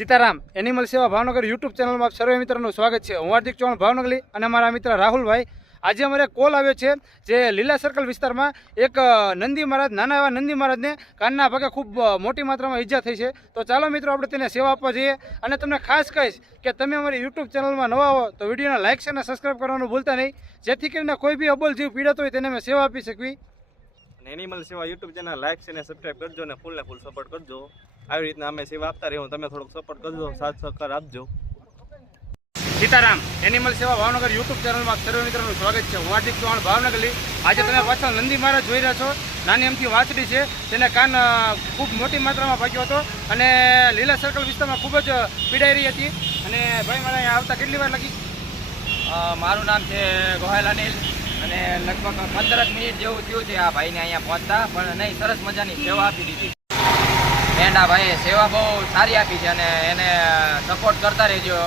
Sitaram animal સેવા Bhavnagar YouTube ચેનલમાં સર્વે મિત્રોનું સ્વાગત છે। હું હાર્દિક ચૌહાણ ભાવનગરી અને અમારા મિત્ર રાહુલભાઈ। આજે અમારે કોલ આવ્યો છે જે લીલા સર્કલ વિસ્તારમાં એક નંદી મહારાજ નાના એવા નંદી મહારાજને કાનના ભાગે ખૂબ મોટી માત્રામાં ઈજા થઈ છે। તો ચાલો મિત્રો આપણે તેને સેવા આપવા જઈએ અને તમને ખાસ કહીશ કે તમે અમારી યુટ્યુબ ચેનલમાં નવા હો તો વિડીયોને લાઇક અને સબસ્ક્રાઈબ કરવાનું ભૂલતા નહીં, જેથી કરીને કોઈ બી અબોલ જીવ પીડાતો હોય તેને અમે સેવા આપી શકવી। એનિમલ સેવા યુટ્યુબ ચેનલ લાઈક અને સબસ્ક્રાઇબ કરજો ને ફૂલ સપોર્ટ કરજો। આવી રીતના અમે સેવા આપતા રહીએ, તમે થોડોક સપોર્ટ કરજો, સાથ સહકાર આપજો। સીતારામ એનિમલ સેવા ભાવનગર યુટ્યુબ ચેનલમાં સર્વે મિત્રોનું સ્વાગત છે। હું હાર્દિક ચૌહાણ ભાવનગરી। આજે તમે પાછળ નંદી મહારાજ જોઈ રહ્યા છો, નાની અમથી વાછડી છે, તેને કાન ખૂબ મોટી માત્રામાં ભાગ્યો હતો અને લીલા સર્કલ વિસ્તારમાં ખૂબ જ પીડાઈ રહી હતી। અને ભાઈ મારે અહીંયા આવતા કેટલી વાર લાગી? મારું નામ છે ગોહેલ અનિલ અને લગભગ 15 મિનિટ જેવું થયું છે આ ભાઈને અહીંયા પહોંચતા, પણ નહીં સરસ મજાની સેવા આપી દીધી। મેંડા ભાઈએ સેવા બહુ સારી આપી છે અને એને સપોર્ટ કરતા રહેજો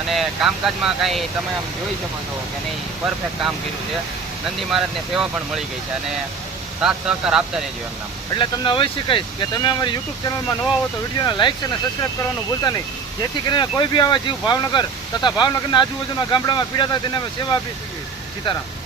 અને કામકાજમાં કાંઈ તમે આમ જોઈ શકો છો કે નહીં, પરફેક્ટ કામ કર્યું છે। નંદી મહારાજને સેવા પણ મળી ગઈ છે અને સાથ સહકાર આપતા રહેજો એમના। એટલે તમને અવશ્ય કહીશ કે તમે અમારી યુટ્યુબ ચેનલમાં નવા હો તો વિડીયોને લાઇક અને સબસ્ક્રાઈબ કરવાનું ભૂલતા નહીં, જેથી કરીને કોઈ બી આવા જીવ ભાવનગર તથા ભાવનગરના આજુબાજુના ગામડામાં પીડાતા હોય તેને અમે સેવા આપી શકીએ। સીતારામ।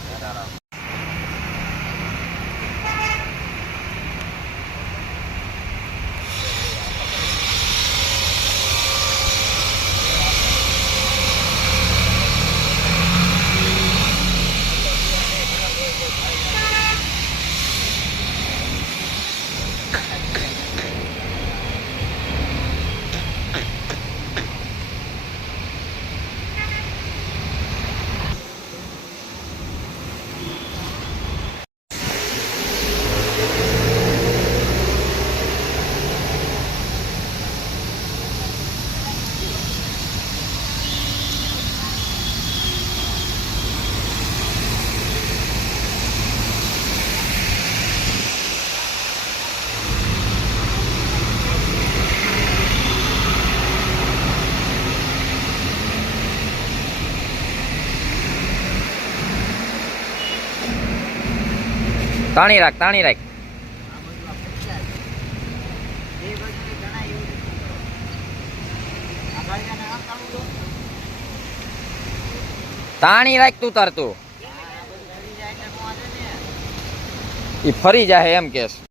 તાણી રાખ, તાણી રાખ। તાણી રાખ તું તારતું, ઈ ફરી જાય એમ કેસ।